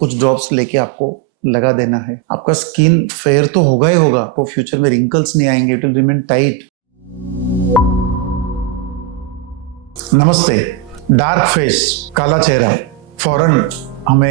कुछ ड्रॉप्स लेके आपको लगा देना है। आपका स्किन फेयर तो होगा ही होगा, आपको फ्यूचर में रिंकल्स नहीं आएंगे, इट विल रिमेन टाइट। नमस्ते। डार्क फेस, काला चेहरा, फौरन हमें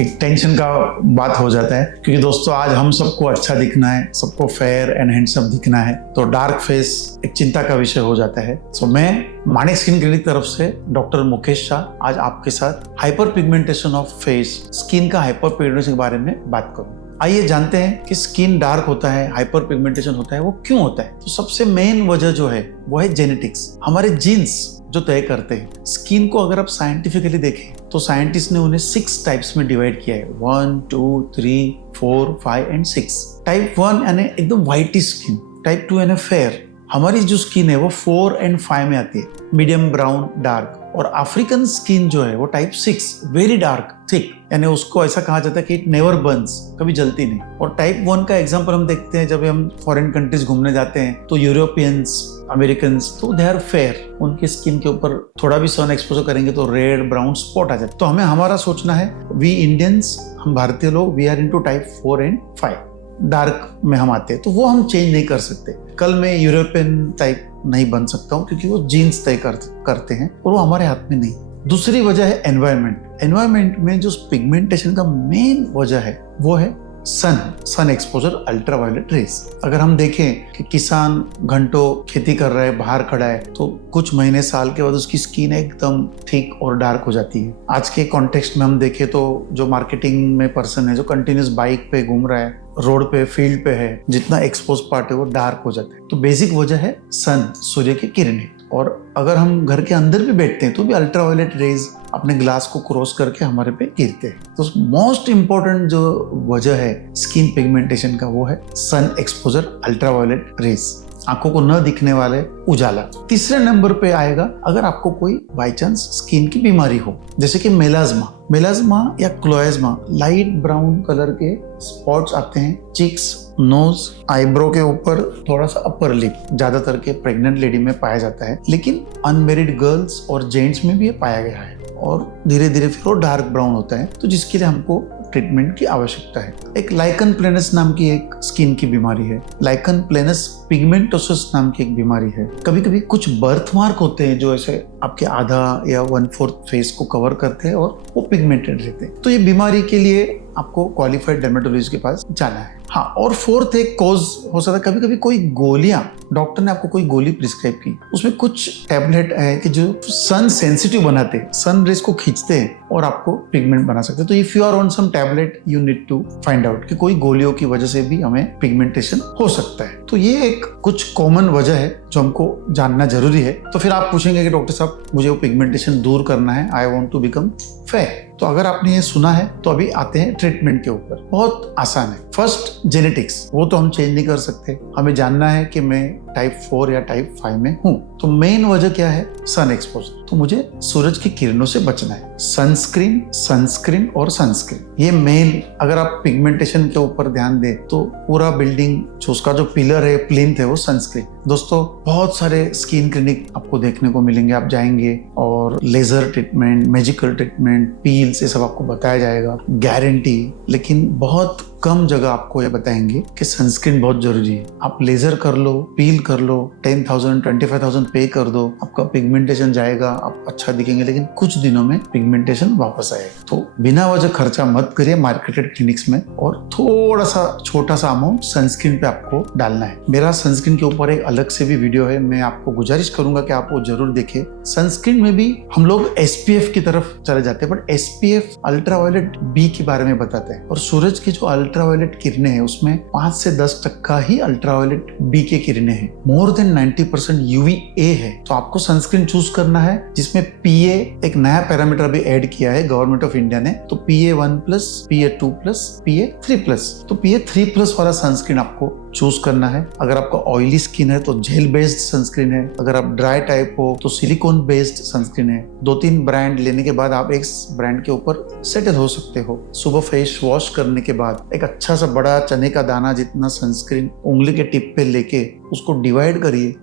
एक टेंशन का बात हो जाता है, क्योंकि दोस्तों आज हम सबको अच्छा दिखना है, सबको फेयर एंड हैंडसम दिखना है, तो डार्क फेस एक चिंता का विषय हो जाता है। सो मैं माणिक स्किन क्लिनिक तरफ से डॉक्टर मुकेश शाह आज आपके साथ hyper pigmentation of face, skin का हाइपर पिगमेंटेशन के बारे में बात करूँ। आइए जानते हैं कि स्किन डार्क होता है, हाइपर पिगमेंटेशन होता है, वो क्यों होता है। तो सबसे मेन वजह जो है वो है जेनेटिक्स, हमारे जीन्स जो तय करते हैं। स्किन को अगर आप साइंटिफिकली देखें तो साइंटिस्ट ने उन्हें 6 टाइप्स में डिवाइड किया है, 1, 2, 3, 4, 5 एंड 6। टाइप 1 यानी एकदम व्हाइटी स्किन, टाइप 2 यानी फेयर। हमारी जो स्किन है वो 4 एंड 5 में आती है, मीडियम ब्राउन डार्क। और अफ्रीकन स्किन जो है वो टाइप 6, वेरी डार्क थिक, यानी उसको ऐसा कहा जाता है कि इट नेवर बर्न्स, कभी जलती नहीं। और टाइप 1 का एग्जांपल हम देखते हैं जब हम फॉरेन कंट्रीज घूमने जाते हैं तो यूरोपियंस, अमेरिकन्स, तो दे आर फेयर, उनकी स्किन के ऊपर थोड़ा भी सन एक्सपोजर करेंगे तो रेड ब्राउन स्पॉट आ जाए। तो हमें हमारा सोचना है, वी इंडियंस, हम भारतीय लोग, we are into type 4 and 5, dark में हम आते हैं, तो वो हम चेंज नहीं कर सकते। कल मैं यूरोपियन टाइप नहीं बन सकता हूँ क्योंकि वो जीन्स तय करते हैं और वो हमारे हाथ में नहीं। दूसरी वजह है एनवायरनमेंट। एनवायरनमेंट में जो पिगमेंटेशन का मेन वजह है वो है सन एक्सपोजर, अल्ट्रावायलेट रेज। अगर हम देखें कि किसान घंटों खेती कर रहा है, बाहर खड़ा है, तो कुछ महीने साल के बाद उसकी स्किन एकदम थिक और डार्क हो जाती है। आज के कॉन्टेक्स्ट में हम देखें तो जो मार्केटिंग में पर्सन है, जो कंटिन्यूस बाइक पे घूम रहा है, रोड पे, फील्ड पे है, जितना एक्सपोज पार्ट है वो डार्क हो जाता है। तो बेसिक वजह है सन, सूर्य की किरणें। और अगर हम घर के अंदर भी बैठते हैं तो भी अल्ट्रावायलेट रेज अपने ग्लास को क्रॉस करके हमारे पे गिरते हैं। तो मोस्ट इंपॉर्टेंट जो वजह है स्किन पिगमेंटेशन का वो है सन एक्सपोजर, अल्ट्रावायलेट रेज, आंखों को न दिखने वाले उजाला। तीसरे नंबर पे आएगा अगर आपको कोई बाई चांस स्किन की बीमारी हो, जैसे कि मेलाज्मा या क्लोएज्मा, लाइट ब्राउन कलर के स्पॉट्स आते हैं चिक्स, नोज, आईब्रो के ऊपर, थोड़ा सा अपर लिप, ज्यादातर के प्रेग्नेंट लेडी में पाया जाता है, लेकिन अनमेरिड गर्ल्स और जेंट्स में भी ये पाया गया है। और धीरे धीरे फिर वो डार्क ब्राउन होता है, तो जिसके लिए हमको ट्रीटमेंट की आवश्यकता है। एक लाइकन प्लेनस नाम की एक स्किन की बीमारी है, लाइकन प्लेनस पिगमेंटोसिस नाम की एक बीमारी है। कभी कभी कुछ बर्थ मार्क होते हैं जो ऐसे आपके आधा या 1/4 फेस को कवर करते हैं और वो पिगमेंटेड रहते हैं। तो ये बीमारी के लिए आपको क्वालिफाइड डर्मेटोलॉजिस्ट के पास जाना है। हाँ, और फोर्थ एक कॉज हो सकता है, कभी कभी कोई गोलियां, डॉक्टर ने आपको कोई गोली प्रिस्क्राइब की, उसमें कुछ टैबलेट है कि जो सन सेंसिटिव बनाते हैं, सन रेज को खींचते हैं और आपको पिगमेंट बना सकते हैं। तो if you are on some tablet you need to find out कि कोई गोलियों की वजह से भी हमें पिगमेंटेशन हो सकता है। तो ये एक कुछ कॉमन वजह है जो हमको जानना जरूरी है। तो फिर आप पूछेंगे कि डॉक्टर साहब मुझे वो पिगमेंटेशन दूर करना है, I want to become fair. तो अगर आपने ये सुना है तो अभी आते हैं ट्रीटमेंट के ऊपर। बहुत आसान है। फर्स्ट, जेनेटिक्स, वो तो हम चेंज नहीं कर सकते, हमें जानना है कि मैं टाइप 4 या टाइप 5 में हूँ। तो मेन वजह क्या है? Sun exposure. तो मुझे सूरज की किरणों से बचना है। सनस्क्रीन और सनस्क्रीन, ये मेन। अगर आप पिगमेंटेशन के ऊपर ध्यान दें तो पूरा बिल्डिंग जो उसका जो पिलर है, प्लिंथ है, वो सनस्क्रीन। दोस्तों बहुत सारे स्किन क्लिनिक आपको देखने को मिलेंगे, आप जाएंगे और laser treatment, magical treatment, peels, ये सब आपको बताया जाएगा, गारंटी। लेकिन बहुत कम जगह आपको ये बताएंगे कि सनस्क्रीन बहुत जरूरी है। आप लेजर कर लो, पील कर लो, 10,000 25,000 पे कर दो, आपका पिगमेंटेशन जाएगा, आप अच्छा दिखेंगे, लेकिन कुछ दिनों में पिगमेंटेशन वापस आएगा। तो बिना वजह खर्चा मत करिए मार्केटेड क्लिनिक्स में, और थोड़ा सा छोटा सा अमाउंट सनस्क्रीन पे आपको डालना है। मेरा सनस्क्रीन के ऊपर एक अलग से भी वीडियो है, मैं आपको गुजारिश करूंगा कि आप वो जरूर देखें। सनस्क्रीन में भी हम लोग SPF की तरफ चले जाते हैं, बट SPF अल्ट्रावायलेट बी के बारे में बताते हैं, और सूरज की जो अल्ट्रावायलेट किरणें हैं उसमें 5 से 10% ही अल्ट्रावायलेट बी के किरणें हैं। मोर देन 90% UVA है। तो आपको सनस्क्रीन चूज करना है जिसमें PA, एक नया पैरामीटर भी ऐड किया है गवर्नमेंट ऑफ इंडिया ने, तो PA1+, PA2+, PA3+। तो PA3+ वाला सनस्क्रीन आपको चूज करना है। अगर आपका ऑयली स्किन है तो जेल बेस्ड सनस्क्रीन है, अगर आप ड्राई टाइप हो तो सिलिकॉन बेस्ड सनस्क्रीन है। 2-3 ब्रांड लेने के बाद आप एक ब्रांड के ऊपर सेटल हो सकते हो। सुबह फेस वॉश करने के बाद एक अच्छा सा बड़ा चने का दाना जितना सनस्क्रीन उंगली के टिप पे लेके उसको डिवाइड करिए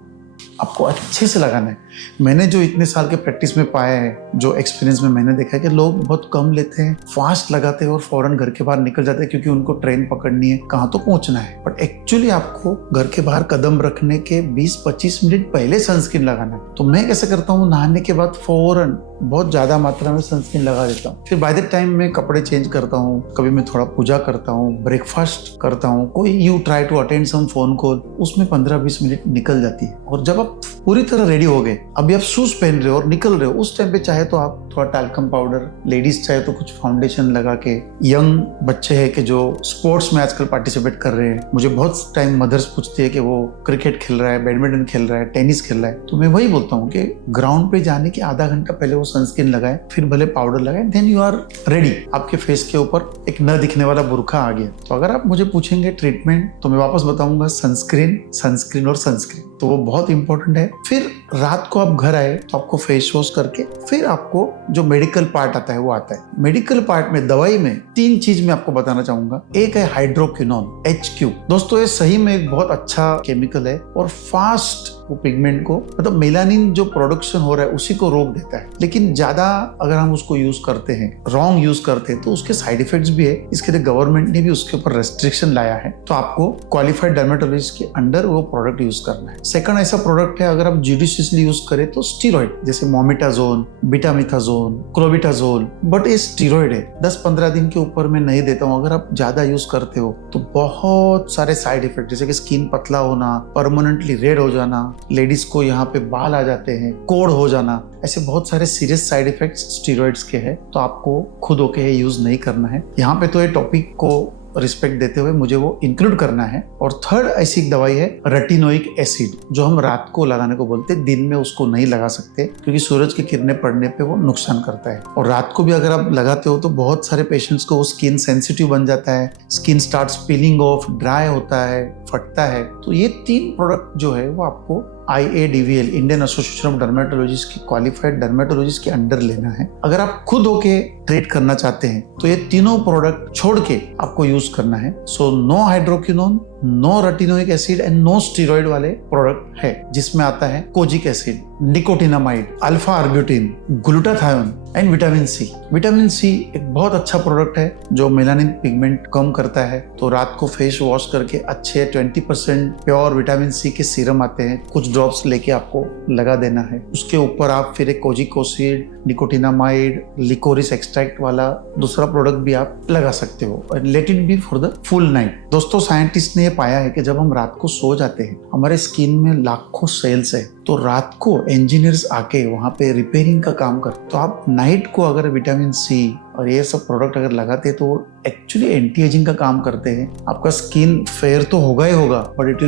आपको अच्छे से लगाना है। मैंने जो इतने साल के प्रैक्टिस में पाया है, जो एक्सपीरियंस में मैंने देखा है कि लोग बहुत कम लेते हैं, फास्ट लगाते हैं और फौरन घर के बाहर निकल जाते हैं क्योंकि उनको ट्रेन पकड़नी है, कहाँ तो पहुंचना है। बट एक्चुअली आपको घर के बाहर कदम रखने के 20-25 मिनट पहले सनस्क्रीन लगाना है। तो मैं कैसे करता हूँ, नहाने के बाद फौरन बहुत ज्यादा मात्रा में सनस्क्रीन लगा देता हूँ। फिर बाय द टाइम मैं कपड़े चेंज करता हूँ, कभी मैं थोड़ा पूजा करता हूँ, ब्रेकफास्ट करता हूँ, कोई you try to attend some phone call, उसमें 15-20 मिनट निकल जाती है। और जब आप पूरी तरह रेडी हो गए, अभी आप शूज पहन रहे हो और निकल रहे हो, उस टाइम पे चाहे तो आप थोड़ा टैल्कम पाउडर, लेडीज चाहे तो कुछ फाउंडेशन लगा के, यंग बच्चे हैं कि जो स्पोर्ट्स में आजकल पार्टिसिपेट कर रहे हैं, मुझे बहुत टाइम मदर्स पूछती है कि वो क्रिकेट खेल रहा है, बैडमिंटन खेल रहा है, टेनिस खेल रहा है, तो मैं वही बोलता हूँ कि ग्राउंड पे जाने के आधा घंटा पहले वो सनस्क्रीन लगाए, फिर भले पाउडर लगाए, देन यू आर रेडी। आपके फेस के ऊपर एक न दिखने वाला बुरखा आ गया। तो अगर आप मुझे पूछेंगे ट्रीटमेंट, तो मैं वापस बताऊंगा सनस्क्रीन, सनस्क्रीन और सनस्क्रीन, तो वो बहुत इंपॉर्टेंट है। फिर रात को आप घर आए तो आपको फेस वॉश करके फिर आपको जो मेडिकल पार्ट आता है वो आता है। मेडिकल पार्ट में, दवाई में 3 चीज मैं आपको बताना चाहूंगा। एक है हाइड्रोक्विनोन, HQ। दोस्तों ये सही में एक बहुत अच्छा केमिकल है और फास्ट वो पिगमेंट को, मतलब मेलानिन जो प्रोडक्शन हो रहा है उसी को रोक देता है। लेकिन ज्यादा अगर हम उसको यूज करते हैं, रॉन्ग यूज करते हैं, तो उसके साइड इफेक्ट्स भी है। इसके लिए गवर्नमेंट ने भी उसके ऊपर रेस्ट्रिक्शन लाया है। तो आपको क्वालिफाइड डर्मेटोलॉजिस्ट के अंडर वो प्रोडक्ट यूज करना है। सेकंड ऐसा प्रोडक्ट है, अगर आप जुडिशियसली यूज करें तो स्टीरॉइड, जैसे मोमेटाजोन, बीटामिथाजोन, क्लोबिटाजोल, बट ये स्टीरॉइड है। 10-15 दिन के ऊपर मैं नहीं देता हूँ। अगर आप ज्यादा यूज करते हो तो बहुत सारे साइड इफेक्ट, जैसे कि स्किन पतला होना, परमानेंटली रेड हो जाना, लेडीज को यहाँ पे बाल आ जाते हैं, कोड़ हो जाना, ऐसे बहुत सारे सीरियस साइड इफेक्ट्स स्टीरॉइड्स के हैं। तो आपको खुद होके यूज नहीं करना है। यहाँ पे तो ये टॉपिक को रिस्पेक्ट देते हुए मुझे वो इंक्लूड करना है। और थर्ड ऐसी एक दवाई है रेटिनोइक एसिड, जो हम रात को लगाने को बोलते हैं, दिन में उसको नहीं लगा सकते क्योंकि सूरज की किरणें पड़ने पे वो नुकसान करता है। और रात को भी अगर आप लगाते हो तो बहुत सारे पेशेंट्स को वो स्किन सेंसिटिव बन जाता है, skin starts piling of, dry होता है, फटता है। तो ये 3 प्रोडक्ट जो है वो आपको IADVL, Indian association of dermatologist की क्वालिफाइड डर्मेटोलॉजिस्ट के अंडर लेना है। अगर आप खुद होके ट्रीट करना चाहते हैं तो ये तीनों प्रोडक्ट छोड़ के आपको यूज करना है। So no hydroquinone, no retinoic acid and no steroid वाले प्रोडक्ट है, जिसमें आता है kojic acid, nicotinamide, alpha arbutin, glutathione and vitamin C. Vitamin C एक बहुत अच्छा प्रोडक्ट है जो मेलानिन पिगमेंट कम करता है। तो रात को फेस वॉश करके अच्छे 20% प्योर विटामिन सी के सीरम आते हैं, कुछ ड्रॉप्स लेके आपको लगा देना है। उसके ऊपर आप फिर एक kojic acid, nicotinamide, liquorice extract वाला दूसरा प्रोडक्ट भी आप लगा सकते हो। Let it be for the full night. दोस्तों साइंटिस्ट ने ये पाया है कि जब हम रात को सो जाते हैं, हमारे स्किन में लाखों सेल्स है, तो रात को इंजीनियर्स आके वहाँ पे रिपेयरिंग का काम करते। तो आप नाइट को अगर विटामिन सी और ये सब प्रोडक्ट अगर लगाते हैं तो एक्चुअली एंटी एजिंग का काम करते हैं। आपका स्किन फेयर तो होगा ही होगा, but it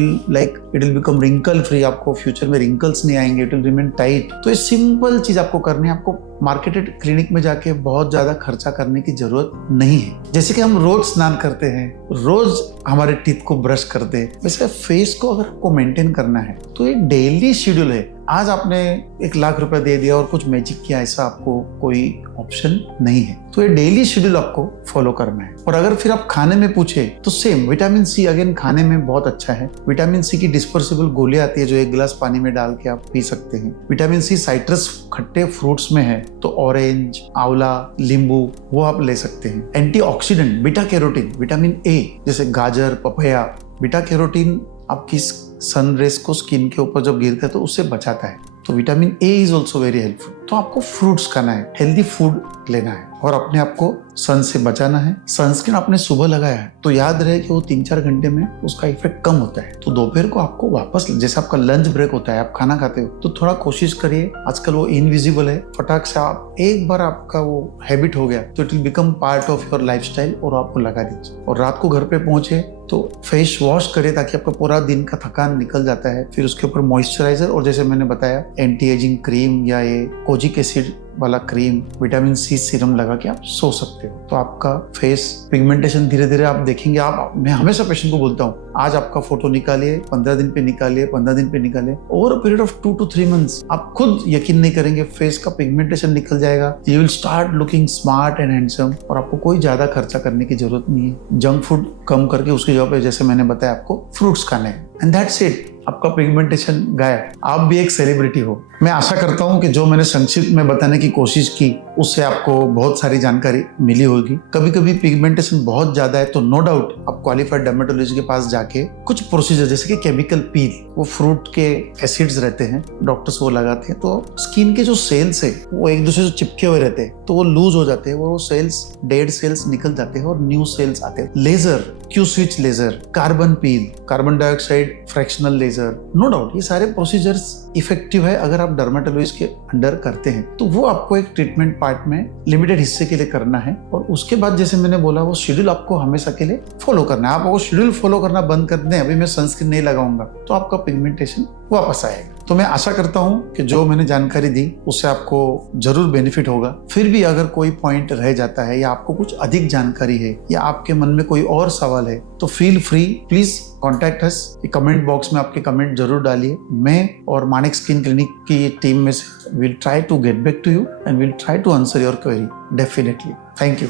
will become wrinkle free. आपको फ्यूचर में रिंकल्स नहीं आएंगे, इट विल रिमेन टाइट। तो ये सिंपल चीज आपको करनी है। आपको मार्केटेड क्लिनिक में जाके बहुत ज्यादा खर्चा करने की जरूरत नहीं है। जैसे कि हम रोज स्नान करते हैं, रोज हमारे टीथ को ब्रश करते हैं, वैसे फेस को अगर आपको मेंटेन करना है तो ये डेली शेड्यूल है। आज आपने 1 लाख रुपए दे दिया और कुछ मैजिक किया, ऐसा आपको कोई ऑप्शन नहीं है। तो ये डेली शेड्यूल आपको फॉलो करना है। और अगर फिर आप खाने में पूछे तो सेम, विटामिन सी अगेन खाने में बहुत अच्छा है। विटामिन सी की डिस्पर्सिबल गोलियां आती है जो 1 गिलास पानी में डाल के आप पी सकते हैं। विटामिन सी साइट्रस खट्टे फ्रूट्स में है, तो ऑरेंज, आंवला, नींबू वो आप ले सकते हैं। Antioxidant beta carotene, vitamin A जैसे गाजर, पपैया, बीटा कैरोटीन आपकी सन रेस को स्किन के ऊपर जब गिरता है तो उससे बचाता है। तो vitamin A is also very helpful. तो आपको फ्रूट्स खाना है, हेल्दी फूड लेना है और अपने आप को सन से बचाना है। सनस्क्रीन आपने सुबह लगाया है तो याद रहे कि वो 3-4 घंटे में उसका इफेक्ट कम होता है। तो दोपहर को आपको वापस, जैसे आपका लंच ब्रेक होता है, आप खाना खाते हो, तो थोड़ा कोशिश करिए, आजकल वो इनविजिबल है, फटाक से आप एक बार आपका वो हैबिट हो गया तो it will become part of your lifestyle और आपको लगा दीजिए। और रात को घर पे पहुंचे तो फेस वॉश करिए ताकि आपका पूरा दिन का थकान निकल जाता है। फिर उसके ऊपर मॉइस्चराइजर और जैसे मैंने बताया एंटी एजिंग क्रीम या ये कोजिक एसिड वाला क्रीम, विटामिन सी सीरम लगा के आप सो सकते हो। तो आपका फेस पिगमेंटेशन धीरे धीरे आप देखेंगे। मैं हमेशा पेशेंट को बोलता हूँ, आज आपका फोटो निकालिए, 15 दिन पे निकालिए, 15 दिन पे निकालिए, over a period of 2 to 3 months आप खुद यकीन नहीं करेंगे, फेस का पिगमेंटेशन निकल जाएगा। You will start looking smart and handsome. और आपको कोई ज्यादा खर्चा करने की जरूरत नहीं है। जंक फूड कम करके उसकी जगह पे, जैसे मैंने बताया, आपको फ्रूट्स खाने हैं एंड दैट्स इट। आपका पिगमेंटेशन गायब, आप भी एक सेलिब्रिटी हो। मैं आशा करता हूं कि जो मैंने संक्षिप्त में बताने की कोशिश की उससे आपको बहुत सारी जानकारी मिली होगी। कभी कभी पिगमेंटेशन बहुत ज्यादा है तो नो डाउट आप क्वालिफाइड डर्मेटोलॉजिस्ट के पास जाके कुछ प्रोसीजर जैसे कि केमिकल पील, वो फ्रूट के एसिड्स रहते हैं, डॉक्टर्स वो लगाते हैं, तो स्किन के जो सेल्स है वो एक दूसरे से चिपके हुए रहते हैं तो वो लूज हो जाते हैं, वो सेल्स, डेड सेल्स निकल जाते हैं और न्यू सेल्स आते हैं। Laser, Q switch laser, carbon peel, carbon dioxide fractional laser, no doubt ये सारे प्रोसीजर्स इफेक्टिव है अगर आप डर्मेटोलॉजिस्ट के अंडर करते हैं। तो वो आपको एक ट्रीटमेंट पार्ट में लिमिटेड हिस्से के लिए करना है और उसके बाद जैसे मैंने बोला वो शेड्यूल आपको हमेशा के लिए फॉलो करना है। आप वो शेड्यूल फॉलो करना बंद कर दें, अभी मैं सनस्क्रीन नहीं लगाऊंगा, तो आपका पिगमेंटेशन वापस आएगा। तो मैं आशा करता हूं कि जो मैंने जानकारी दी उससे आपको जरूर बेनिफिट होगा। फिर भी अगर कोई पॉइंट रह जाता है या आपको कुछ अधिक जानकारी है या आपके मन में कोई और सवाल है तो feel free, please contact us. Comment box में आपके कमेंट जरूर डालिए। मैं और मानिक स्किन क्लिनिक की टीम में से will try to get back to you and will try to answer your query definitely. Thank you.